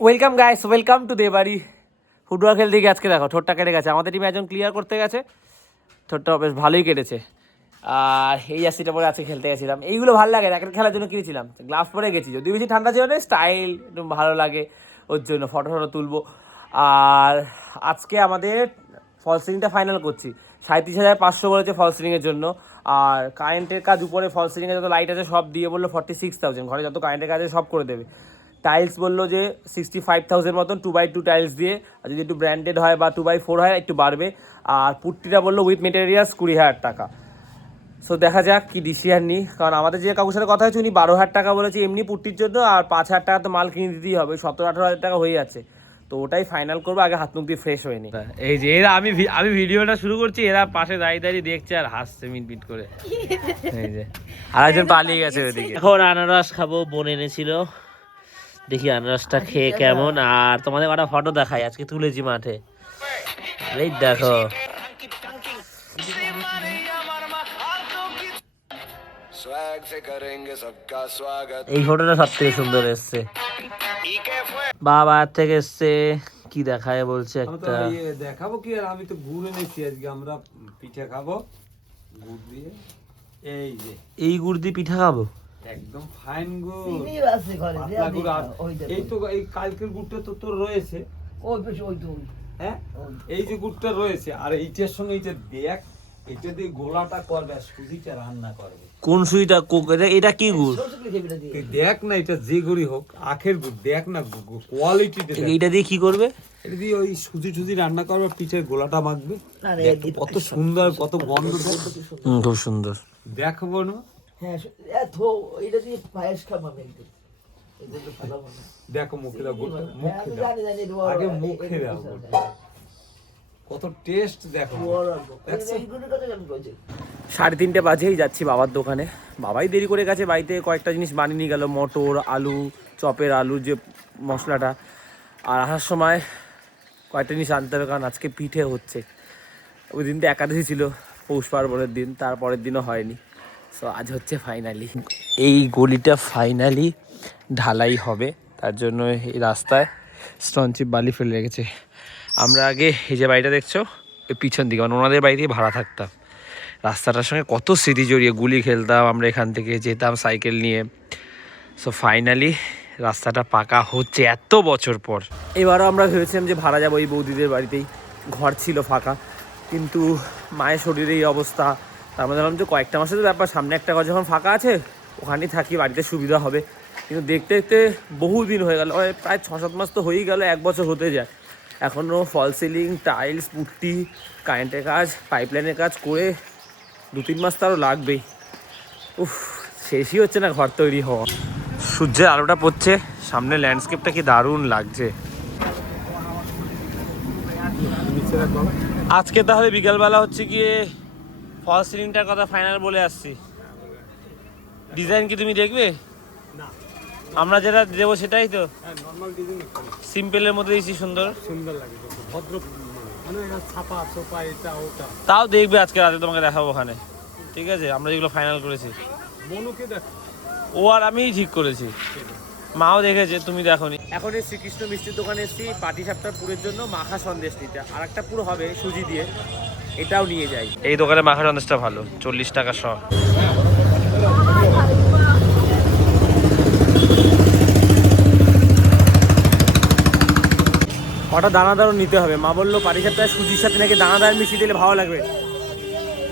Welcome guys, welcome to Debari. Football খেলতে গিয়ে আজকে দেখো ঠোঁটটা কেটে গেছে। আমাদের টিমে একজন ক্লিয়ার করতে গেছে, ঠোঁটটা বেশ ভালোই কেটেছে। আর এই জার্সিটা পরে আজকে খেলতে গেছিলাম। এইগুলো ভালো লাগে, র্যাকেট খেলার জন্য কিনেছিলাম। গ্লাভস পরে গেছি, যদি বেশি ঠান্ডা ছিল না, স্টাইল একটু ভালো লাগে ওর জন্য ফটো ফটো তুলবো। আর আজকে আমাদের ফল সিলিংটা ফাইনাল করছি। 37,500 বলেছে ফল সিলিংয়ের জন্য। আর কারেন্টের কাজ উপরে, ফল সিলিংয়ে যত লাইট আছে সব দিয়ে বললো 46,000। ঘরে যত কারেন্টের কাজ আছে সব করে দেবে। টাইলস বললো যে 65,000 মতন 2x2 টাইলস দিয়ে। আর যদি একটু ব্র্যান্ডেড হয় বা 2x4 হয় একটু বাড়বে। আর পুট্টিটা বললো উইথ মেটেরিয়ালস 20,000 টাকা। সো দেখা যাক কি ডিসিশন নিই, কারণ আমাদের যে কাকুর সাথে কথা হয়েছে উনি 12,000 টাকা বলেছে এমনি পুট্টির জন্য, আর 5,000 টাকা তো মাল কিনে দিতেই হবে, 17-18,000 টাকা হয়ে যাচ্ছে। তো ওটাই ফাইনাল করবো, আগে হাত মুখ দিয়ে ফ্রেশ হয়ে নি। এই যে এরা আমি ভিডিওটা শুরু করছি, এরা পাশে দাঁড়িয়ে দাঁড়িয়ে দেখছে আর হাসছে মিট করে। এই যে আরেকজন পালিয়ে গেছে ওদিকে। এখন আনারস খাবো, বোন এনেছিল, দেখি আনারসটা খেয়ে কেমন। আর তোমাদের কটা ফটো দেখাই, আজকে তুলেছি মাঠে। এই দেখো, এই ফটোটা সব থেকে সুন্দর এসছে। বাবা থেকে এসছে, কি দেখায় বলছে একটা দেখাবো কি। আর আমি তো গুড় এনেছি আজকে, আমরা পিঠে খাবো গুড় দিয়ে। এই যে এই গুড় দিয়ে পিঠা খাবো, একদম ফাইন গুড়, পাতলা গুড়। এই তো এই কালকের গুড়টা তো তোর রয়েছে, হ্যাঁ এই যে গুড়টা রয়েছে। আর এইটার সঙ্গে এইটা দেখ, এটা দিয়ে গোলাটা করবে আর সুজিটা রান্না করবে। কোন সুইটা? এটা কি গুড়? দেখ না, এটা যে গুড়ই হোক, আখের গুড়, দেখ না কোয়ালিটি। এইটা দিয়ে কি করবে? এটা দিয়ে ওই সুজি রান্না করবে, পিঠের গোলাটা মাখবে। কত সুন্দর, কত গন্ধ, খুব সুন্দর। দেখবো না? হ্যাঁ, এটা দিয়ে পায়েস খাবো আমি একদিন। দেখো মুখে দাও, আগে মুখে দাও, কত টেস্ট দেখো। 3:30 বাজেই যাচ্ছি বাবার দোকানে। বাবাই দেরি করে গেছে, বাড়িতে কয়েকটা জিনিস বানিয়ে নিয়ে গেল, মটর, আলু, চপের আলুর যে মশলাটা। আর আসার সময় কয়েকটা জিনিস আনতে হবে, কারণ আজকে পিঠে হচ্ছে। ওই দিন তো একাদশী ছিল, পৌষ পার্বণের দিন, তারপরের দিনও হয়নি। সো আজ হচ্ছে ফাইনালি, এই গলিটা ফাইনালি ঢালাই হবে। তার জন্য এই রাস্তায় স্টোনচিপ বালি ফেলে রেখেছে। আমরা আগে এই যে বাড়িটা দেখছো, ওই পিছন দিকে, মানে ওনাদের বাড়িতে ভাড়া থাকতাম। রাস্তাটার সঙ্গে কত স্মৃতি জড়িয়ে, গুলি খেলতাম আমরা, এখান থেকে যেতাম সাইকেল নিয়ে। সো ফাইনালি রাস্তাটা পাকা হচ্ছে এত বছর পর। এবারও আমরা ভেবেছিলাম যে ভাড়া যাবো এই বৌদিদের বাড়িতেই, ঘর ছিল ফাঁকা, কিন্তু মায়ের শরীরে এই অবস্থা। তার মধ্যে ভাবলাম যে কয়েকটা মাসের ব্যাপার, সামনে একটা ঘর যখন ফাঁকা আছে ওখানেই থাকি, বাড়িতে সুবিধা হবে। কিন্তু দেখতে দেখতে বহু দিন হয়ে গেল, প্রায় 6-7 মাস তো হয়েই গেল, 1 বছর হতে যায়। এখনও ফল সিলিং, টাইলস, পুট্টি, কারেন্টের কাজ, পাইপলাইনের কাজ করে 2-3 মাস তো আরও লাগবেই। উফ, শেষই হচ্ছে না ঘর তৈরি হওয়া। সূর্যের আলোটা পড়ছে, সামনে ল্যান্ডস্কেপটা কি দারুণ লাগছে। আজকে তাহলে বিকালবেলা হচ্ছে গিয়ে ফল সিলিংটার কথা ফাইনাল বলে আসছি। ডিজাইন কি তুমি দেখবে? আমরা যেটা দেবো সেটাই তো, সিম্পলের মধ্যে দিয়েছি, সুন্দর সুন্দর লাগে, ভদ্র, মানে ছাপা ছোপা এটা ওটা। তাও দেখবে আজকে রাতে তোমাকে দেখাবো ওখানে, ঠিক আছে? আমরা যেগুলো ফাইনাল করেছি, মনুকে দেখ, ও আর আমিই ঠিক করেছি, মাও দেখেছে, তুমি দেখোনি। এখন এই শ্রীকৃষ্ণ মিষ্টির দোকানে এসেছি পাটিসাপটার পুরের জন্য মাখা সন্দেশ নিতে। আর একটা পুরো হবে সুজি দিয়ে, এটাও নিয়ে যাই। এই দোকানে মাখা সন্দেশটা ভালো, 40 টাকা শ। কটা দানাদারও নিতে হবে। মা বললো পাটিসাপটায় সুজির সাথে নাকি দানাদার মিশিয়ে দিলে ভালো লাগবে।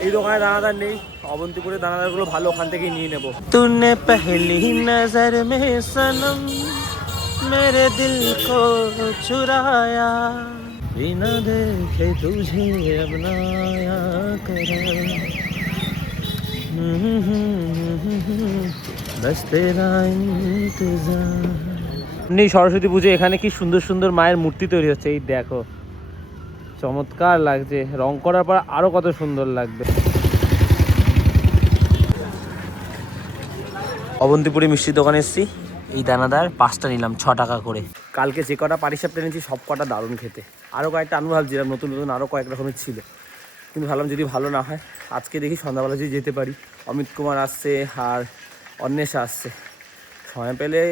এই দোকানে দানাদার নেই, অবন্তিপুরের দানাদারগুলো ভালো, ওখান থেকেই নিয়ে নেবো। তুনে পহলি নজর মে সনম মেরে দিল কো চুরায়া, বিনা দেখে তুঝে अपनाया करा, बस तेरा इंतजार। নেই সরস্বতী পুজো, এখানে কি সুন্দর সুন্দর মায়ের মূর্তি তৈরি হচ্ছে, এই দেখো, চমৎকার লাগছে। রং করার পর আরো কত সুন্দর লাগবে। অবন্তিপুরে মিষ্টির দোকানে এসেছি, এই দানাদার 5টা নিলাম 6 টাকা করে। কালকে যে কটা পাটিসাপটা এনেছি সব কটা দারুণ খেতে। আরও কয়েকটা আনবো ভাবছিলাম, নতুন নতুন আরও কয়েক রকমের ছিল, কিন্তু ভাবলাম যদি ভালো না হয় আজকে দেখি সন্ধ্যাবেলা যদি যেতে পারি। অমিত কুমার আসছে আর অন্বেষা আসছে, সময় পেলে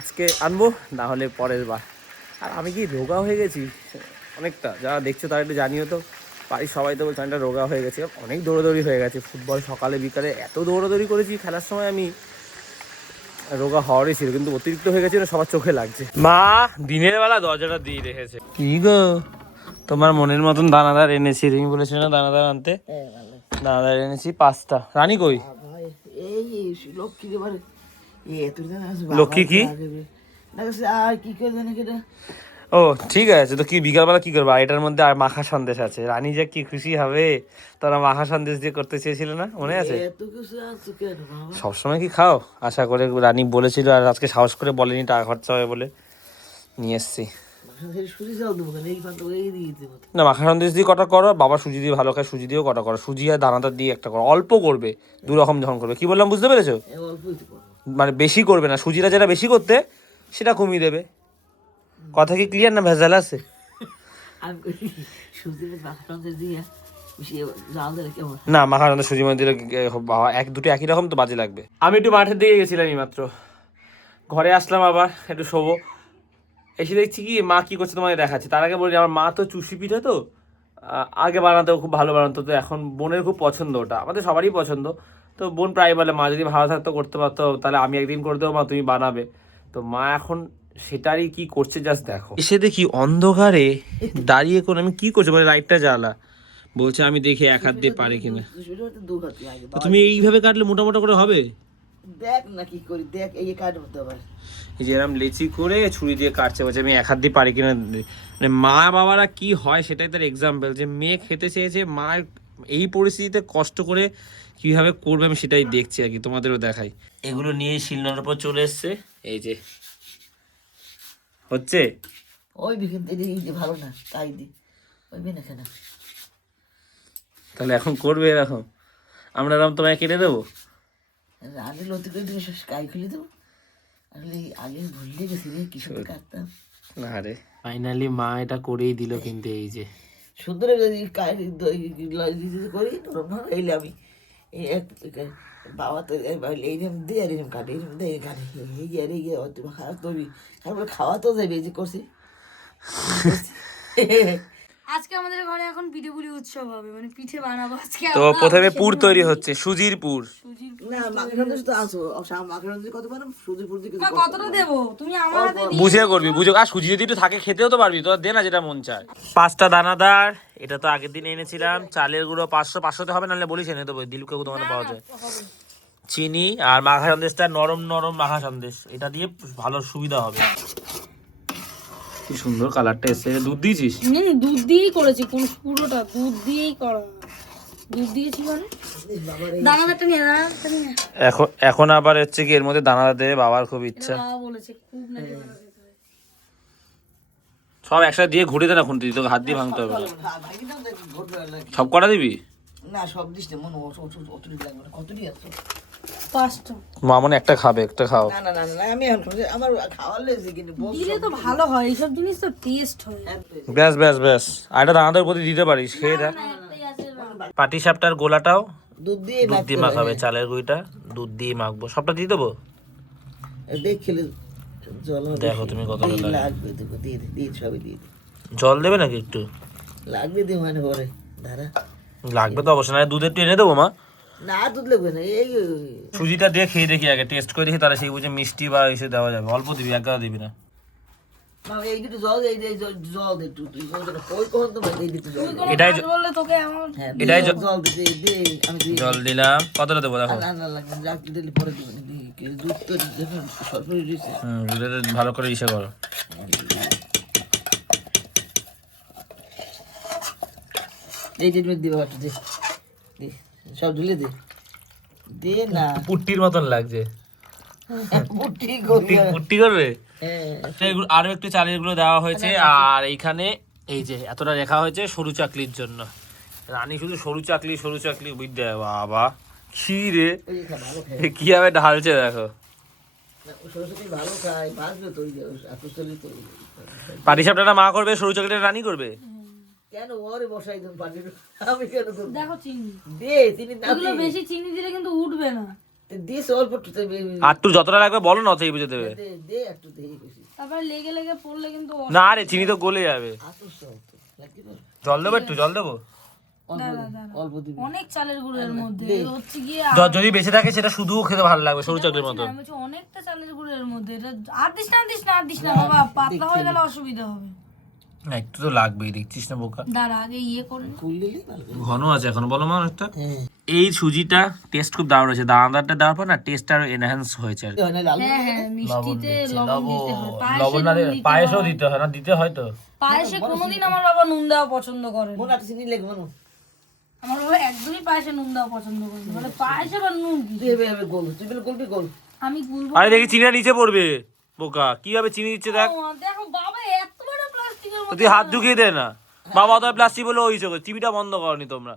আজকে আনবো, না হলে পরের বার। আর আমি কি রোগা হয়ে গেছি অনেকটা, যারা দেখছো তারা একটু জানিও তো, বাড়ির সবাই তো বলছে অনেকটা রোগা হয়ে গেছে, অনেক দৌড়াদৌড়ি হয়ে গেছে, ফুটবল সকালে বিকালে এত দৌড়াদৌড়ি করেছি খেলার সময়, আমি রোগা হওয়ারই ছিল, কিন্তু অতিরিক্ত হয়ে গেছে, সবার চোখে লাগছে। মা দিনের বেলা দরজাটা দিয়ে রেখেছে। কি গো তোমার মনের মতন দানাদার এনেছি, তুমি বলেছিলে না দানাদার আনতে, দানাদার এনেছি 5টা। রানী কই? লক্ষ্মী কি? ও ঠিক আছে, তো কি বিকালবেলা কি করবা? এটার মধ্যে আর মাখা সন্দেশ আছে, রানী যে কি খুশি হবে। তোরা মাখা সন্দেশ দিয়ে করতে চেয়েছিলে না, মনে আছে? সবসময় কি খাও? আশা করে রানী বলেছিল, আর আজকে সাহস করে বলেনি টাকা খরচা হবে বলে নিয়ে এসছি। না মাখা সন্দেশ দিয়ে কটা করো, বাবা সুজি দিয়ে ভালো খায়, সুজি দিয়েও কটা করো, সুজি আর দানাদার দিয়ে একটা করো, অল্প করবে, 2 রকম যখন করবে। কি বললাম বুঝতে পেরেছো? মানে বেশি করবে না, সুজিটা যেটা বেশি করতে সেটা কমিয়ে দেবে। কথা কি ক্লিয়ার না ভেজাল আছে? না মাখা সন্দেশ সুজি মধ্যে দিলে 1-2টো একই রকম তো বাজে লাগবে। আমি একটু মাঠের দিকে গেছিলাম এই মাত্র, ঘরে আসলাম, আবার একটু শোবো, এসে দেখছি কি মা কি করছে তোমাকে দেখাচ্ছি। তার আগে বলি আমার মা তো চুষি পিঠে তো আগে বানাতো, খুব ভালো বানাতো, তো এখন বোনের খুব পছন্দ, ওটা আমাদের সবারই পছন্দ। তো বোন প্রায় বলে মা যদি ভালো থাকতো করতে পারতো তাহলে আমি একদিন করে দেবো, মা তুমি বানাবে। তো মা এখন সেটারই কি করছে জাস্ট দেখো। এসে দেখি অন্ধকারে দাঁড়িয়ে কোন আমি কি করছো, বলে লাইটটা জ্বালা, বলছে আমি দেখি 1 হাত দিয়ে পারে কিনা। তুমি এইভাবে কাটলে মোটা মোটা করে হবে, দেখ না কি করি, দেখ এই কাটতে হবে। এই যে এরকম লেচি করে ছুরি দিয়ে কাটছে, বলছে আমি 1 হাত দিয়ে পারি কিনা। মানে মা বাবারা কি হয় সেটাই তার এক্সাম্পল, যে মেয়ে খেতে চেয়েছে, মা এই পরিস্থিতিতে কষ্ট করে কিভাবে করবে আমি সেটাই দেখছি আর কি, তোমাদেরও দেখাই। এগুলো নিয়ে শিলনোড়ার উপর চলে এসছে, এই যে হচ্ছে ওই বিকেন এই যে ভালো না তাই দি ওই বিনা কেন। তাহলে এখন করবে এরকম, আমরা এরকম তোমায় কেটে দেবো, আগে লতি করে দিয়ে কাই খুলে দেবো। আসলে আগে ভুলে গেছি রে, কি সুন্দর কাটতাম। না রে ফাইনালি মা এটা করেই দিল, কিন্তু এই যে সুন্দর যদি করি এইলে আমি বাবা তো এইরকম দিয়ে আর এরকম কাটে, এরকম দিয়ে কাটে, এই আর এই খারাপ তৈরি তারপরে খাওয়া তো যাবে, এই যে করছি। আজকে আমাদের ঘরে এখন পিঠে পুলি উৎসব হবে, মানে পিঠে বানাবো আজকে। তো প্রথমে পুর তৈরি হচ্ছে, সুজির পুর। না মাখা সন্দেশ তো আসো, মাখা সন্দেশ কত পারো, সুজি ফুল দিয়ে কতটা দেবো তুমি আমার হাতে দিয়ে? বুঝে করবি, বুঝে। আর সুজি যদি একটু থাকে খেতেও তো পারবি, তোর দে না যেটা মন চায়। 5টা দানাদার, এটা তো আগের দিন এনেছিলাম। চালের গুঁড়ো 500 হবে, নাহলে বলিস এনে দেবো, দিলুকে দোকানে পাওয়া যায়। চিনি আর মাখা সন্দেশটা নরম নরম মাখা সন্দেশ, এটা দিয়ে ভালো সুবিধা হবে। কি সুন্দর কালারটা এসে। দুধ দিয়েছিস? দুধ দিয়েই করেছি, কোন পুরোটা দুধ দিয়েই করা, দুধ দিয়েছি মানে। দানাদারটা নিয়ে এখন আবার হচ্ছে কি এর মধ্যে দানাদার দেবে, বাবার খুব ইচ্ছা। বলেছে খুব নাকি সব একসাথে দিয়ে ঘুরে দে না, খুন্তি তোকে হাত দিয়ে ভাঙতে হবে না। সব কটা দিবি? না সব দিস না, মনে অতটি লাগবে না। কতটি আছে? 5টা। মা মনে একটা খাবে, একটা খাও। না না না না আমি এখন আমার খাওয়ার লেগেছে, কিন্তু দিলে তো ভালো হয়, এইসব জিনিস তো টেস্ট হয়। ব্যাস ব্যাস ব্যাস, আর এটা দানাদার প্রতি দিতে পারিস, খেয়ে দেখ। পাটি সাপটার গোলাটাও দুধ দিয়ে মাখাবে, চালের গুঁড়িটা দুধ দিয়ে মাখবো। সবটা দিয়ে দেবো, দেখ খেলে জল দেখো তুমি কতটা লাগবে, দেখো দিয়ে দে, দিয়ে সবই দিয়ে দে। জল দেবে নাকি একটু? লাগবে দে মানে পরে দাঁড়া, লাগবে তো অবশ্যই, না দুধ একটু এনে দেবো মা। না দুধ লাগবে না, এই সুজিটা দিয়ে খেয়ে দেখি, আগে টেস্ট করে দেখি, তাহলে সেই বুঝে মিষ্টি বা এসে দেওয়া যাবে। অল্প দিবি, একগাদা দিবি না। এই দুটো জল এই জল দে একটু, তুই কই কখন তো এই দিতে জল এটাই বললে তোকে আমার এটাই জল দে দে, আমি দিই। জল দিলাম, কতটা দেবো দেখো। না না লাগবে, যা দিলে পরে দিবেন, দুধ তো সরকারি দিছে। দুধটা ভালো করে ইসে করো। এই যে দিবে একটু দে, দে সব ঢুলে দে, দে না পুট্টির মতন লাগছে। পুটি করবি, পুট্টি করবে। হ্যাঁ আরো একটু চালের গুঁড়ো দেওয়া হয়েছে, আর এইখানে এই যে এতটা রেখা হয়েছে সরু চাকলির জন্য। রানী শুধু সরু চাকলি বুঝতে বাবা কি রে, ওই খা ভালো খায়, কিভাবে ঢালছে দেখো। সরস্বতী ভালো খায়, ভাজবে তো আকর্ষণী তো। পাটিসাপটা মা করবে, সরু চাকলিটা রানী করবে। কেন ওরে বসাই দেন পানি, আমি কেন করব? দেখো চিনি দে চিনি না, এগুলো বেশি চিনি দিলে কিন্তু উঠবে না। দিস অল্প একটু আর একটু যতটা লাগবে বলো না, অতই বুঝে দেবে। দে দে একটু দে বেশি। তারপরে লেগে লেগে পড়লে কিন্তু না রে চিনি তো গলে যাবে। আতস হতো নাকি বল? জল দেবো, একটু জল দেবো। অল্প দিবি। অনেক চালের গুঁড়োর মধ্যে হচ্ছে গিয়ে যদি বেঁচে থাকে সেটা শুধুও খেতে ভালো লাগবে, সরু চাকরির মতো। আমি বলছি অনেকটা চালের গুঁড়োর মধ্যে এটা আর দিস না বাবা, পাতলা হয়ে গেলে অসুবিধা হবে। না একটু তো লাগবেই, দেখছিস না বোকা। দাঁড়া আগে ইয়ে করে ফুল দিলি ভালো। ঘন আছে এখন, বলো মা অনেকটা। হ্যাঁ। এই সুজিটা টেস্ট খুব দারুণ হয়েছে, দানাদারটা দেওয়ার পর না টেস্ট আরো এনহ্যান্স হয়েছে আর কি। হয় না লাল? হ্যাঁ মিষ্টিতে লবণ দিতে হয়, লবণ না দিলে পায়েসও দিতে হয় না, দিতে হয় তো। পায়েসে কোনোদিন আমার বাবা নুন দেওয়া পছন্দ করে না। মনে একটা চিনি লেগে মনে। আমার বাবা একদমই পায়েসে নুন দেওয়া পছন্দ করে না, মানে পায়েসে বা নুন কি? তুই এভাবে গোল, তুই বলে গোলবি গোল। আমি গুলবো। আরে দেখি চিনিটা নিচে পড়বে, বোকা কিভাবে চিনি দিচ্ছে দেখ। দেখো বাবা এত বড় প্লাস্টিকের তো তুই হাত ঢুকিয়ে দে না, বাবা তো প্লাস্টিক বলে ওই চোখে টিভিটা বন্ধ করনি তোমরা।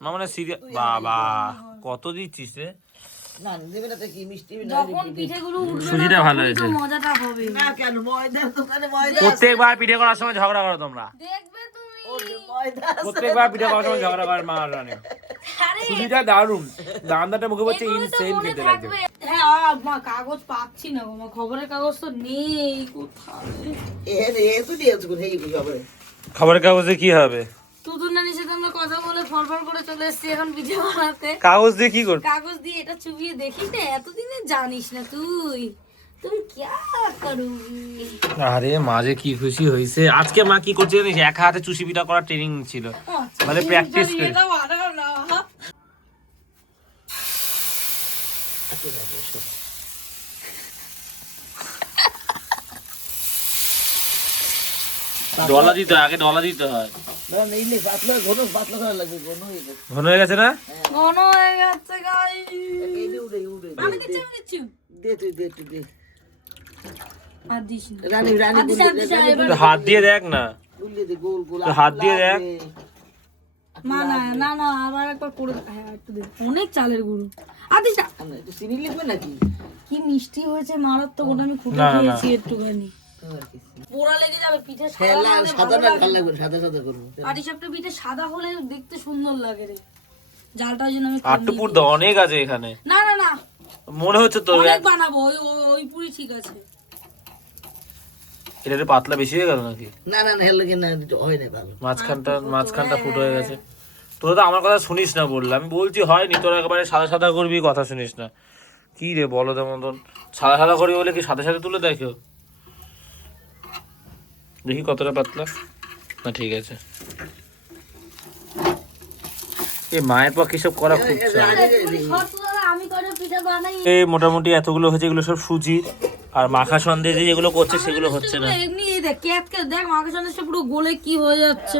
মা মানে সিরিয়াস, বাবা কত দিচ্ছিস রে। না দেবে না তো কি মিষ্টি না। যখন পিঠেগুলো উঠবে সুজিটা ভালো তখনই হয়েছে। তো মজাটা হবে। না কেন ময়দার দোকানে ময়দা আছে। প্রত্যেকবার পিঠে করার সময় ঝগড়া করো তোমরা, দেখবে তুমি। ময়দা আছে। প্রত্যেকবার পিঠে করার সময় ঝগড়া করে মা আর রানী। আরে সুজিটা দারুণ, দামদারটা মুখে পড়ছে এগুলো তো ইনসেন মনে খেতে লাগছে। থাকবে। হ্যাঁ মা কাগজ পাচ্ছি না গো মা, খবরের কাগজ তো নেই কোথায়। এ তো দিয়েছ কোন হেই খবরে। খবরের কাগজে কি হবে? তুতুর নানির সাথে আমরা কথা বলে ফরফর করে চলে এসেছি এখন পিঠে বানাতে। কাগজ দিয়ে কি করবে? কাগজ দিয়ে এটা চুবিয়ে দেখিস না, এতদিনে জানিস না তুই, তুমি ক্যা করুগি। আরে মাঝে কি খুশি হয়েছে আজকে। মা কি করছে জানিস, এক হাতে চুষি পিঠা করার ট্রেনিং ছিল, মানে প্র্যাকটিস করে। এটা বানাও না। ডলা দিতে হয়, আগে ডলা দিতে হয়। না নেইলে পাতলা ঘন পাতলা করা লাগবে ঘন হয়ে যাবে। ঘন হয়ে গেছে না? ঘন হয়ে গেছে গাইস। এই দে উড়ে উড়ে আমি দিচ্ছি দে তুই দে তুই দে। আর দিস না। রানী রানী আর দিস না, আর দিস না, এবার তো হাত দিয়ে দেখ না, গুলিয়ে দে গোল গোল। তো হাত দিয়ে দেখ। না না না না আবার একবার করে হ্যাঁ একটু দে, অনেক চালের গুঁড়ো। আর দিস না। আমরা একটু চিনি লিখবে নাকি? কি মিষ্টি হয়েছে মারাত্মক, ওটা আমি খুঁটে না, না, খেয়েছি একটুখানি। পোড়া লেগে যাবে পিঠে, সাদা না হলে সাদা ভালো না লাগে ভালো না। লাগবে সাদা সাদা করবো। পাটিসাপটা পিঠে সাদা হলে দেখতে সুন্দর লাগে রে, জালটার জন্য আমি আটটু পুর দাও, অনেক আছে এখানে না না না মনে হচ্ছে তো। অনেক বানাবো, ওই পুরি ঠিক আছে। এটা একটু পাতলা বেশি হয়ে গেল নাকি? না না না হেলে না হয় না ভালো। মাঝখানটা ফুটো হয়ে গেছে। তোরা তো আমার কথা শুনিস না, বললাম আমি বলছি হয়নি, তোরা একেবারে সাদা সাদা করবি, কথা শুনিস না। কি রে বলো তো মতন, সাদা সাদা করবি বলে কি সাথে সাথে তুলে দেখো, দেখি কতটা পাতলা। না ঠিক আছে, এই মায়ের পক্ষে সব করা খুব চাই। তুমি সর তো দাদা, আমি করে পিঠে বানাই। এই মোটামুটি এতগুলো হয়েছে, এগুলো সব সুজি আর মাখা সন্দেশ দিয়ে যেগুলো করছে সেগুলো হচ্ছে না। এমনি এই দেখ ক্যাটকে দেখ মাখা সন্দেশটা পুরো গলে কি হয়ে যাচ্ছে।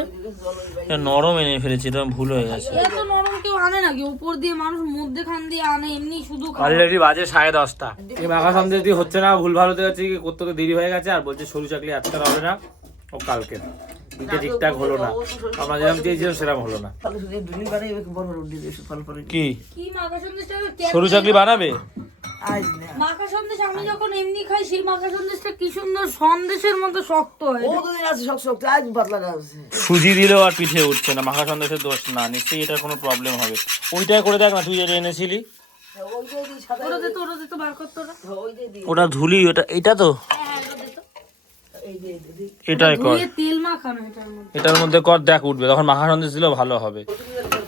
এটা নরম এনে ফেলেছি, এটা ভুল হয়ে গেছে। এত নরম কেউ আনে নাকি, উপর দিয়ে মানুষ মধ্যে খান দিয়ে আনে, এমনি শুধু খায়। অলরেডি বাজে 10:30। এই মাখা সন্দেশ দিয়ে হচ্ছে না, ভুল ভালো হতে যাচ্ছে, করতে তো দেরি হয়ে গেছে। আর বলছে সরু চাকলি আজকাল হবে না, ও কালকে। এটা ঠিকঠাক হলো না, আমরা যেরকম চেয়েছিলাম সেরকম হলো না। ভালো শুধু ডুলি বানাই বড় বড় ডুলি ফল ফল। কি কি মাখা সন্দেশটা সরু চাকলি বানাবে? আজ না মাখা সন্দেশ আমি যখন এমনি খাই, সেই মাখা সন্দেশটা কি সুন্দর সন্দেশের মতো শক্ত হয়। ও দুদিন আছে শক্ত শক্ত, আজ পাতলা আছে। সুজি দিলেও আর পিঠে উঠছে না, মাখা সন্দেশের দোষ না, নিশ্চয়ই এটার কোনো প্রবলেম হবে। ওইটাই করে দেখ না, তুই যেটা এনেছিলি। ওই যে দি সাদা ওরা দে তো বার কর তোরা। ওই যে দি ওটা ধুলি, ওটা এটা তো হ্যাঁ এটা দে তো। এই যে দি এটাই কর, ধুয়ে তেল মাখানো এটার মধ্যে। এটার মধ্যে কর, দেখ উঠবে, তখন মাখা সন্দেশ দিলেও ভালো হবে।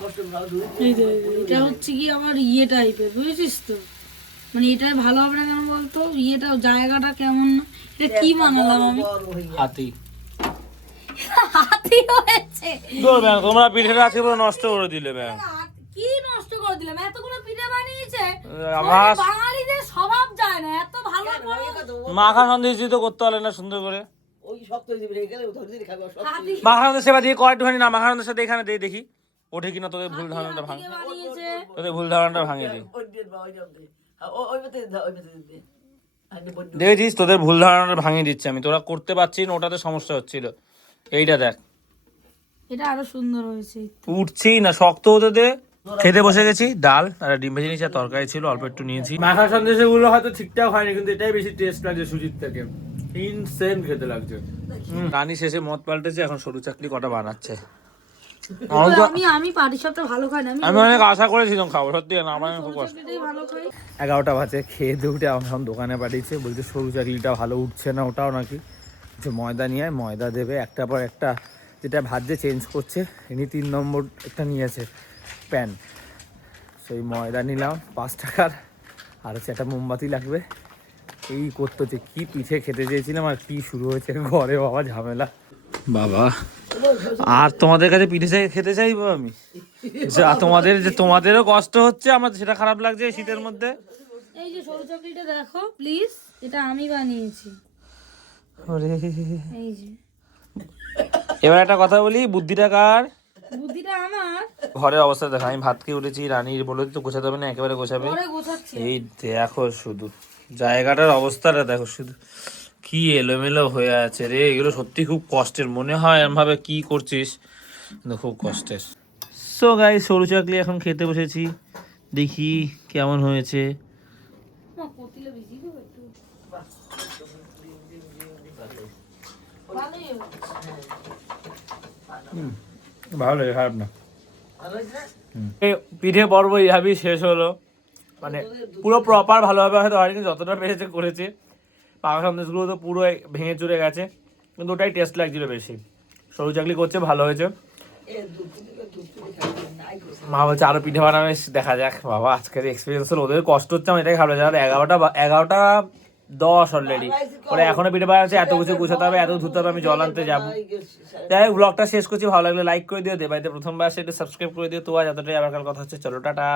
কষ্ট ভালো ধুই। এই যে এটা হচ্ছে কি আমার ইয়ে টাইপের, বুঝেছিস তো, মানে এটাই ভালো হবে না কেন বলতো, ইয়েটা জায়গাটা কেমন না। এটা কি বানালাম আমি, বড় হয়ে হাতি হাতি হয়েছে। তোমরা পিঠেটা আজকে পুরো নষ্ট করে দিলে ব্যাং। কি নষ্ট করে দিলাম, এতগুলো পিঠে বানিয়েছে। আমার বাঙালিদের স্বভাব যায় না এত ভালো করে। মাখা সন্দেশ দিয়ে তো করতে পারলে না সুন্দর করে। ওই শক্ত হয়ে যাবে গেলে ধরে ধরে খাবে শক্ত। হাতি মাখা সন্দেশ সেবা দিয়ে কয় একটুখানি না, মাখা সন্দেশ সাথে এখানে দিয়ে দেখি ওঠে কিনা, তোদের ভুল ধারণাটা ভাঙ, হাতিকে বানিয়েছে। তোদের ভুল ধারণাটা ভাঙিয়ে দিই। ওই দিয়ে বা ওই দে ওই মতে দাও ওই মতে দে। আগে বড় দেখেছিস, তোদের ভুল ধারণাটা ভাঙিয়ে দিচ্ছে আমি, তোরা করতে পারছিস না, ওটাতে সমস্যা হচ্ছিল। এইটা দেখ এটা আরো সুন্দর হয়েছে। উঠছেই না, শক্ত হতে দে। খেতে বসে গেছি, ডাল আর ডিম ভেজে নিয়েছি, আর তরকারি ছিল অল্প একটু নিয়েছি। মাখা সন্দেশ গুলো হয়তো ঠিকঠাক হয়নি, কিন্তু এটাই বেশি টেস্ট লাগছে সুজির থেকে, ইনসেন খেতে লাগছে। রানী শেষে মদ পাল্টেছে, এখন সরু চাকলি কটা বানাচ্ছে। আমি পাটি সাপটা ভালো খাই না, আমি অনেক আশা করেছিলাম খাবো, সত্যি না আমার খুব কষ্ট। এটাই ভালো খাই। 11টা বাজে, খেয়ে দিয়ে উঠে এখন দোকানে পাঠিয়েছে, বলছে সরু চাকলিটা ভালো উঠছে না, ওটাও নাকি যে ময়দা নিয়ে আয়, ময়দা দেবে একটার পর একটা, যেটা ভাজছে চেঞ্জ করছে। ইনি 3 নম্বর একটা নিয়েছে প্যান, সেই ময়দা নিলাম 5 টাকার, আর হচ্ছে একটা মোমবাতি লাগবে। এই করতে হচ্ছে, কি পিঠে খেতে চেয়েছিলাম আর কি শুরু হয়েছে ঘরে বাবা ঝামেলা। বাবা আর তোমাদের কাছে পিঠে খেতে চাইবো আমি, যা তোমাদেরও কষ্ট হচ্ছে, আমার সেটা খারাপ লাগছে এই শীতের মধ্যে। এই যে সরু চাকলিটা দেখো প্লিজ, এটা আমি বানিয়েছি। এই যে এবার একটা কথা বলি, বুদ্ধিটা কার? বুদ্ধিটা আমার। ঘরের অবস্থা দেখো, আমি ভাত খেয়ে উঠেছি, রানীর বলে তো গোছাতে হবে না, একেবারে গোছাবে। পরে গোছাচ্ছি। এই দেখো শুধু জায়গাটার অবস্থাটা দেখো, শুধু কি এলোমেলো হয়ে আছে রে, এগুলো সত্যি খুব কষ্টের, মনে হয় এমনভাবে কি করছিস, কিন্তু খুব কষ্টের। সো গাইস, সরু চাকলি এখন খেতে বসেছি, দেখি কেমন হয়েছে। মা কতিলে বেশি দেবো একটু। ভালো লাগে, খারাপ না। ভালো হয়েছে? পিঠে পর্ব এইভাবেই শেষ হলো, মানে পুরো প্রপার ভালোভাবে হয়তো হয়নি, যতটা পেরেছে করেছে। পাকা সন্দেশগুলো তো পুরো ভেঙে চুরে গেছে, কিন্তু ওটাই টেস্ট লাগছিল বেশি। সরু চাকলি করছে, ভালো হয়েছে। মা বলছে আরো পিঠে বানাবে, দেখা যাক। বাবা আজকের এক্সপিরিয়েন্স হলো, ওদের কষ্ট হচ্ছে, আমি এটাই খারাপ লাগে। আর 11টা 10 অলরেডি, ওরা এখনো পিঠে বানাচ্ছে, এত কিছু গুছাতে হবে, এত ধুতে হবে, আমি জল আনতে যাবো। যাই হোক, ব্লগটা শেষ করছি, ভালো লাগলে লাইক করে দিও, দেবাইতে প্রথমবার সেটা সাবস্ক্রাইব করে দিও। তো আজ এতটাই, আবার কাল কথা হচ্ছে, চলো টাটা।